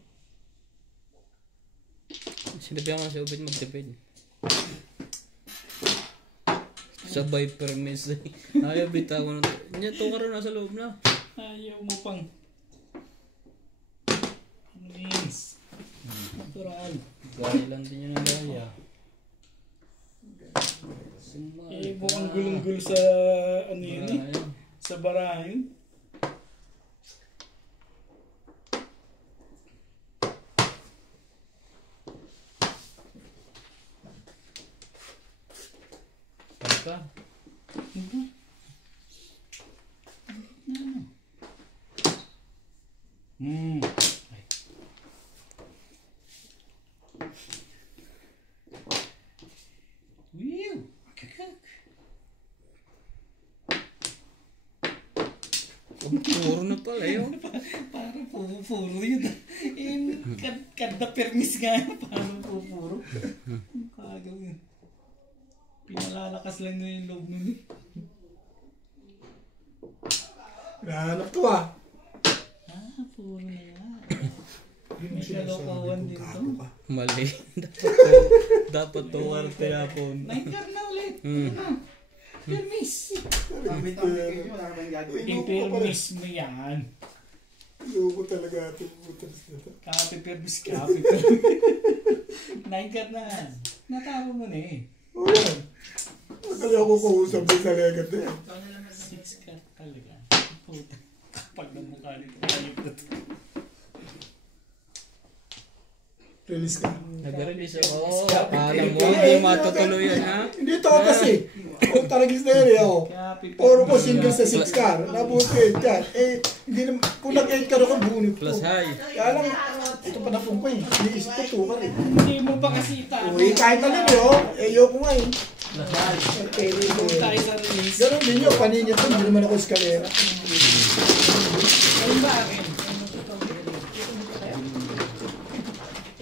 Sinabihan nga si Obed magtipid. Sabay permis. Ayaw bitawan. Niya to karoon nasa loob na. Ayaw mo pang. Yes. Natural. Gaya lang din yun ang gaya. Eh, mukhang gulong-gulo sa ano yun eh. Sa barahin. Pagka. Ay. Whew. Puro na pala yun. Parang pupuro yun. Kada permis nga. Parang pupuro. Kagaw yun. Pinalalakas lang na yung loob nun eh. Nahanap ko ah. Puro na yan. Yun May ang sinasabi kalokohan kong dito. gago ka. Mali. Dapat tuwarte yapon. Naingar na ulit. Hmm. Ano? Permis. Sabi ko yun, wala ka bang gagawin? I-permis mo yan. Loko talaga ito. Putas na ito. Kape permis. Naingar na. Natawa mo na eh. O yan. Akala ko kausap din sa legat na yan. 6 ka talaga. Puta. Kapag ng mukha nito. Ayop na to. Release ka. Nag-release ako. Alam mo, hindi matutuloy yan ha. Hindi to kasi. Kung taragis na yan eh ako. Kape Puro ko single sa 6 car. Nabuti 8 car. Eh, hindi naman. Kung nag-8 car ako, bunit ko. Plus high. Kaya lang, ito pa na po ko eh. Iniisip ko 2 car eh. Hindi mo pa kasi itapo. Uy, kahit alam nyo, eh, yoko nga eh. Plus high. Okay, Tayo sa release. ganun din yun, paninyo to, hindi naman ako eskalera. Ano ba akin?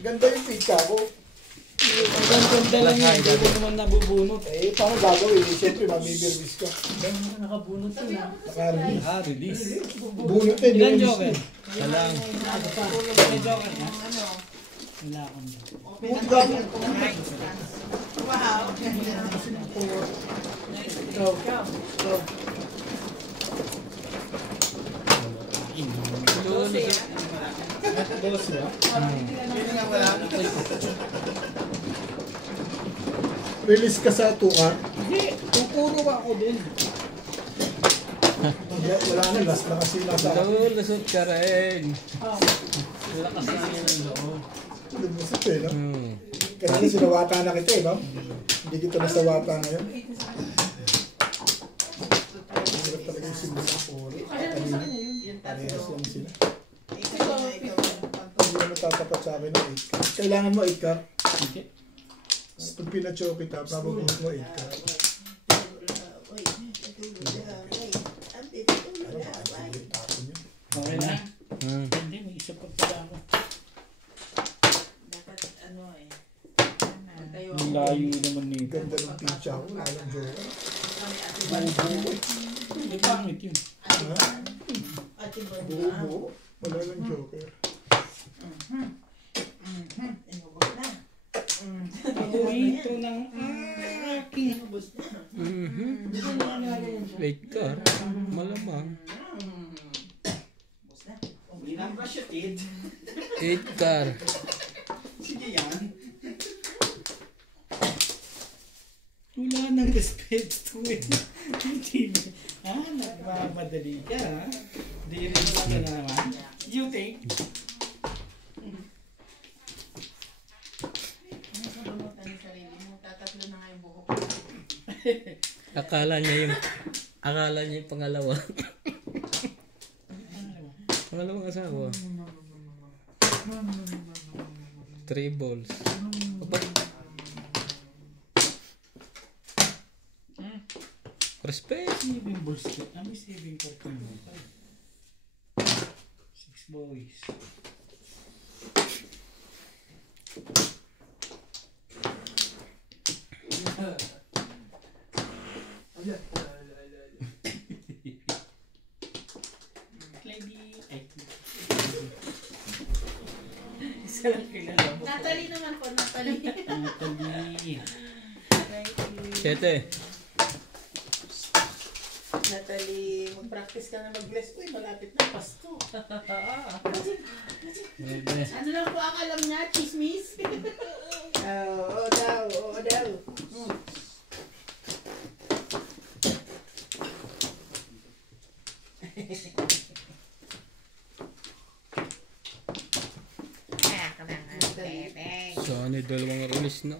Ganda yung pizza ko. Ang ganda lang yun, hindi mo naman nabubunot. Eh, paano gagawin? Siyempre, mabibirvis ka. Nakabunot yun ha. Naka-release. Release. Bunot eh, Ilan nirelease joker? eh. Alang. May joker na? Wala akong joker. Buti gagawin. Wow. Ikaw, ikaw. Boss ba? Release ka sa 2R. Hindi, pupuro ako dun. Wala na, last na kasi nasa akin. Lol, lusot ka rin. Lakas lang yun ang loob. Lumusot eh, no? Hmm. Kasi sinawata na kita eh, no? Hindi kita nasawata ngayon. Hirap talaga yung simula. Parehas lang sila. Hindi na matatapat sa akin ng 8 car. Kailangan mo 8 car. Hindi. Pag pinachoke kita, papabuhat mo 8 car. Okay na? Hmm. Hindi, may isa pa pala ako. Dapat ano eh. Ang layo naman nito. Ganda ng pizza ko. Alam joker. Hindi, pangit yun. Buo-buo. Wala lang joker. Ako ito ng aking. Wait ka. Malamang. Brush your teeth. 8 car. Sige yan. Wala nang respeto eh. Hindi. Nagmamadali ka ha? Di rin lang na naman. You think? Akala niya yung pangalawa. Pangalawang asawa. 3 balls. Aba. Respect. Saving balls ko. May saving ko ito mo. 6 boys. Isa lang kilala mo. Natalie naman po, Natalie. Natalie. 7. Natalie, mag-practice ka na mag-bless. Uy, malapit na Pasko. Ano lang po ang alam niya? Chismis? Oo daw, oo daw. Sana dalawang release na.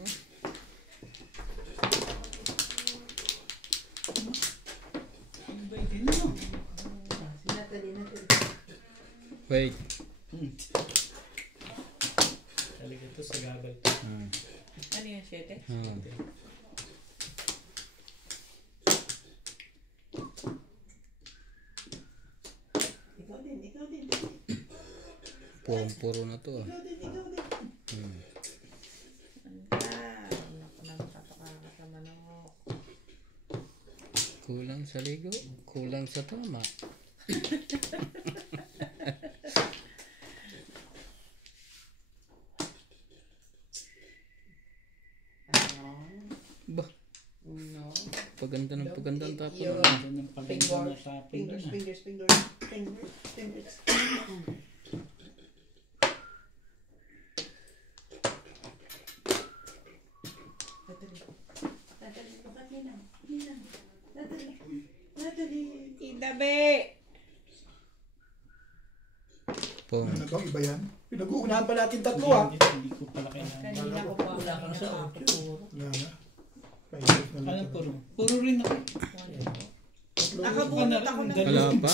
Si Natalie. Wait. Talaga to sa gabal to. Ano yan, 7? Ikaw din. Purong-puro na to ah. Kulang sa ligo, kulang sa tama. Bah, paganda ng paganda ang tapon. Ito ng paganda na tapon doon ah. Fingers. Natalie. Idabe! Pong. Ano bang iba yan? Pinag-uunahan pa natin tatlo ah. Hindi ko pala kailangan. Kanina ko pa wala kang sa Wala na. Paisip na Ano lang. puro? Puro rin ako. Nakabunot ako na. Wala pa?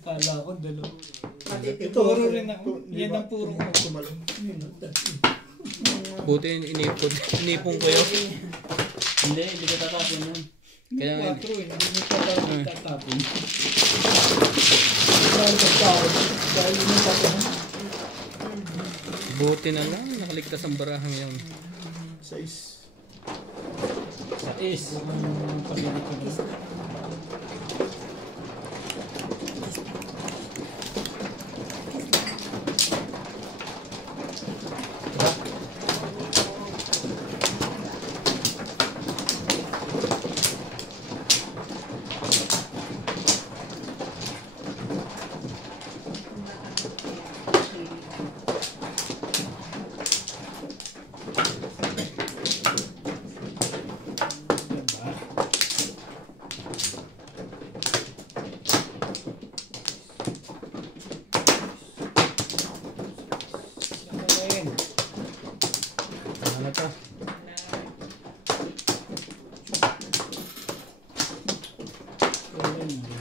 Kala ko dalawa. Ito, Puro rin ako. Yan ang puro ko. Tumalong. Buti inipon ko yun. Hindi ko tatapon nun. Kaya nga, 4 eh. Hindi ko tatapon. Dahil sa tao, dahil yung tatlo. buti na lang, nakaligtas ang barahang yun. Sais. Sais. Ang pabili ko na. Ano to?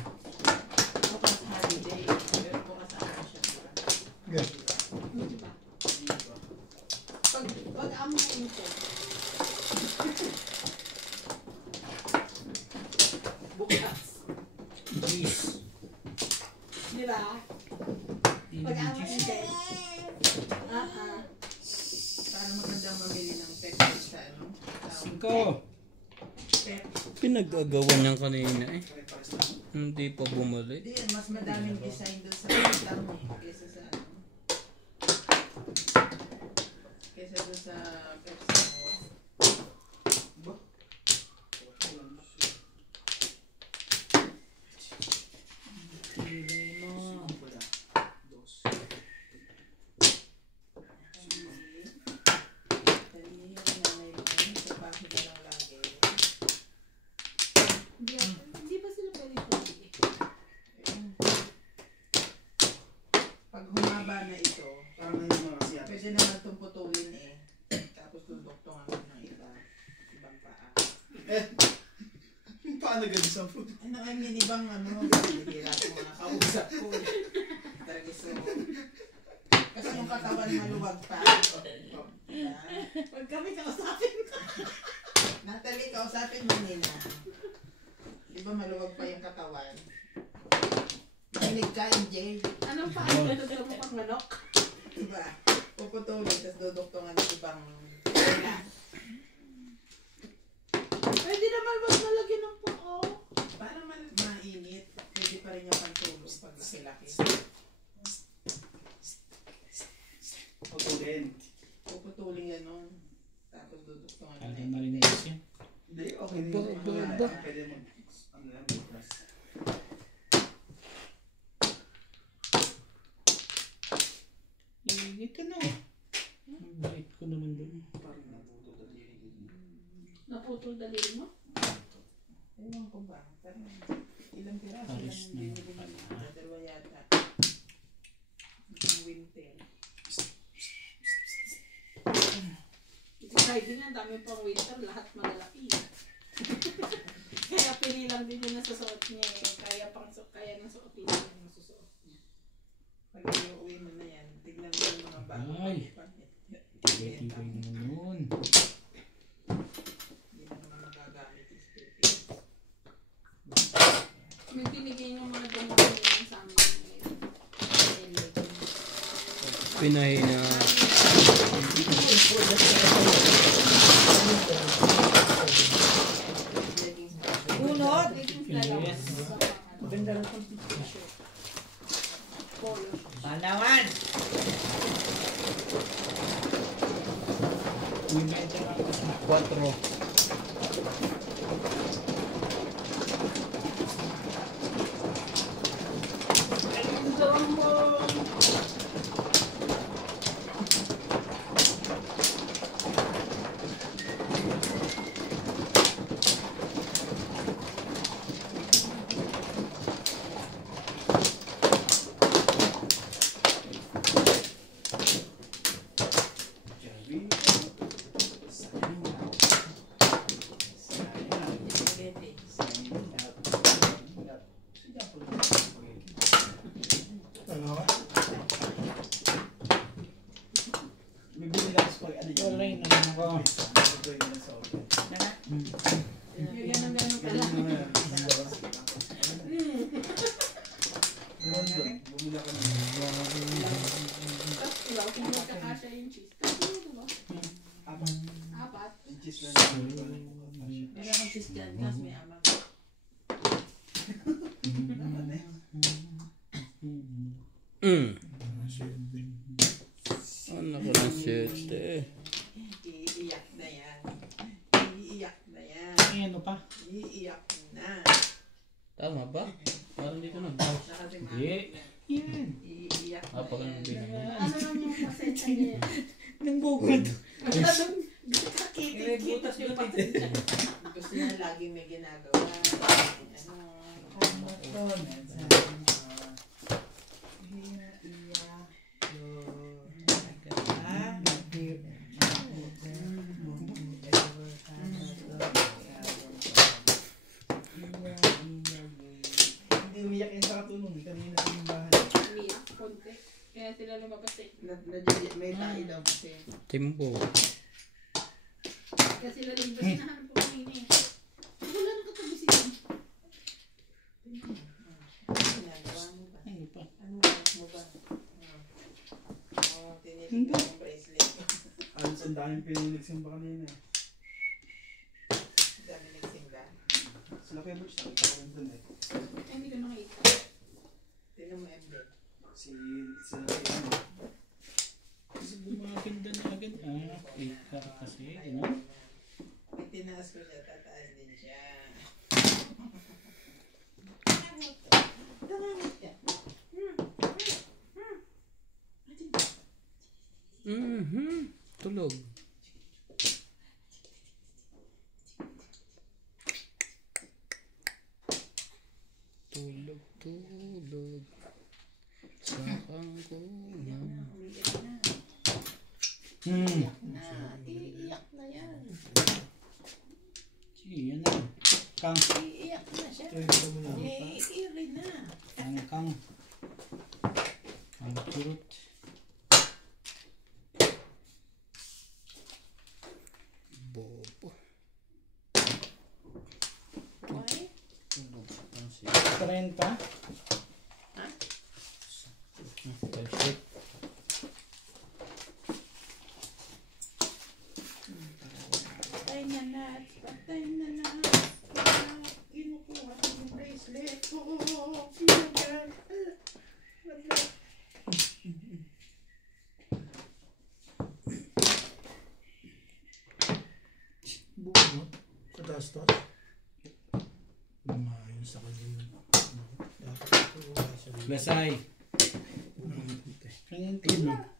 Bukas holiday. Pero bukas ano siya. Good. Pag amo ito. Bukas. Jeez. Di ba? Hindi Pag na amo jeez. ito. Paano magandang mamili ng pepper sa ano? Sa 5. pep. Pinag-agawan niyan kanina eh. Hindi pa bumalik. Hindi yan, mas madaming design doon sa pagkam eh. Kesa sa ano. Kesa doon sa Pepsi. Pilay mo. Hindi ba sila pwede pumili? Pag humaba na ito, Parang yung mga siya. pwede naman itong putulin eh. Tapos duduktungan mo ng ibang paa. Paano ganun sa food? Ano I mean, ibang ano, hirap mo mga kausap ko. Talaga so. Kasi yung katawan maluwag pa. Pag kami kausapin ko. Natalie, kausapin mo nila. Di ba maluwag pa yung katawan? Makinig ka, MJ. Anong paano ito sa mukhang manok? Diba? Puputulin, tapos duduktungan ng ibang tela. Pwede naman wag nalagyan ng pao. Para mainit, pwede pa rin yung pantulog pag laki-laki. Putulin. Puputulin yan nun. Tapos duduktungan Ano na na rin yung kasi. Hindi, okay din. Pwede mo. Ano yan, bukas. Ito na. Ang bait ko naman doon. Parang nabuto daliri ko. Naputol daliri mo? Ewan ko ba? Parang ilang piraso lang Paris yung na binili pala. mo. Dalawa yata. Yung winter. Decide din ang dami pang winter, lahat malalaki. Kaya pili lang din yung nasusuot niya eh. Kaya nang suotin niya yung nasusuot niya. Pag iuwi mo na yan, tignan mo yung mga bago. Ay. Hindi Tibay naman yun. na naman magagamit yung Philippines. May binigay yung mga gamot niya sa amin. Pinahina. Bunot! Dalawa. Yes. Ganda na itong t-shirt. Polo. Panawan! May medyo lang kasi. 4. Jerry. Ano ka? Bibili lang sa pag ano yun. Wala yun naman ako. Pwede na sa open. Yung ganun-ganun ka lang. Meron doon. Bumila ka ng Tapos diba, kung magkakasya yung cheese. Tapos diba? apat. 4. cheese lang. Wala kang cheese dyan, tapos may amag. Ano ka ng siyete? Iiyak na yan. Iiyak na yan. Ay, ano pa? Iiyak na. Tama ba? Parang dito na. Hindi. Yan. Iiyak na Pag yan. anong binigay? Ano lang yung pasensya niya? Nang bukod. May butas yung pasensya. Gusto niya laging may ginagawa. Hindi umiyak yung sa katulong. Kanina yung bahay. Umiyak, konti. Kaya sila lumabas eh. May tayo daw kasi. Timbo. Kaya sila lumabas, hinahanap ko kanina eh. Wala nang katabi sila. Ginagawa mo ba? Ano pa? Ano mo ba? Oo, tinitin ko yung bracelet. Alos ang daming pinunagsimba kanina. Dami nagsimba. Sila kayo Butch, nakita ko rin dun eh. Ay, hindi ko nakita. Tignan mo embed. Sila kayo. Kasi bumaganda na agad. Ah, ika kasi. Ano? Pag tinaas ko siya, tataas din siya. Nangangat ka. Tulog. Tulog, tulog. Sa kangkungan. Umiyak na. Iiyak na yan. Sige, yan na. Kang. Iiyak na siya. Ito mo na. Iiri na. Kang. Ang turut. Bobo. Why? Tulog sa pansin. 30. Pansit. Patay na nuts. Patay na nuts. Kinukuha ko yung bracelet ko. Pinagal. Wala. Buo mo? Katastas? Lumayon sa kanya yun. Dapat ito wala siya. Lasay. Buo mo. Kanyang tulog.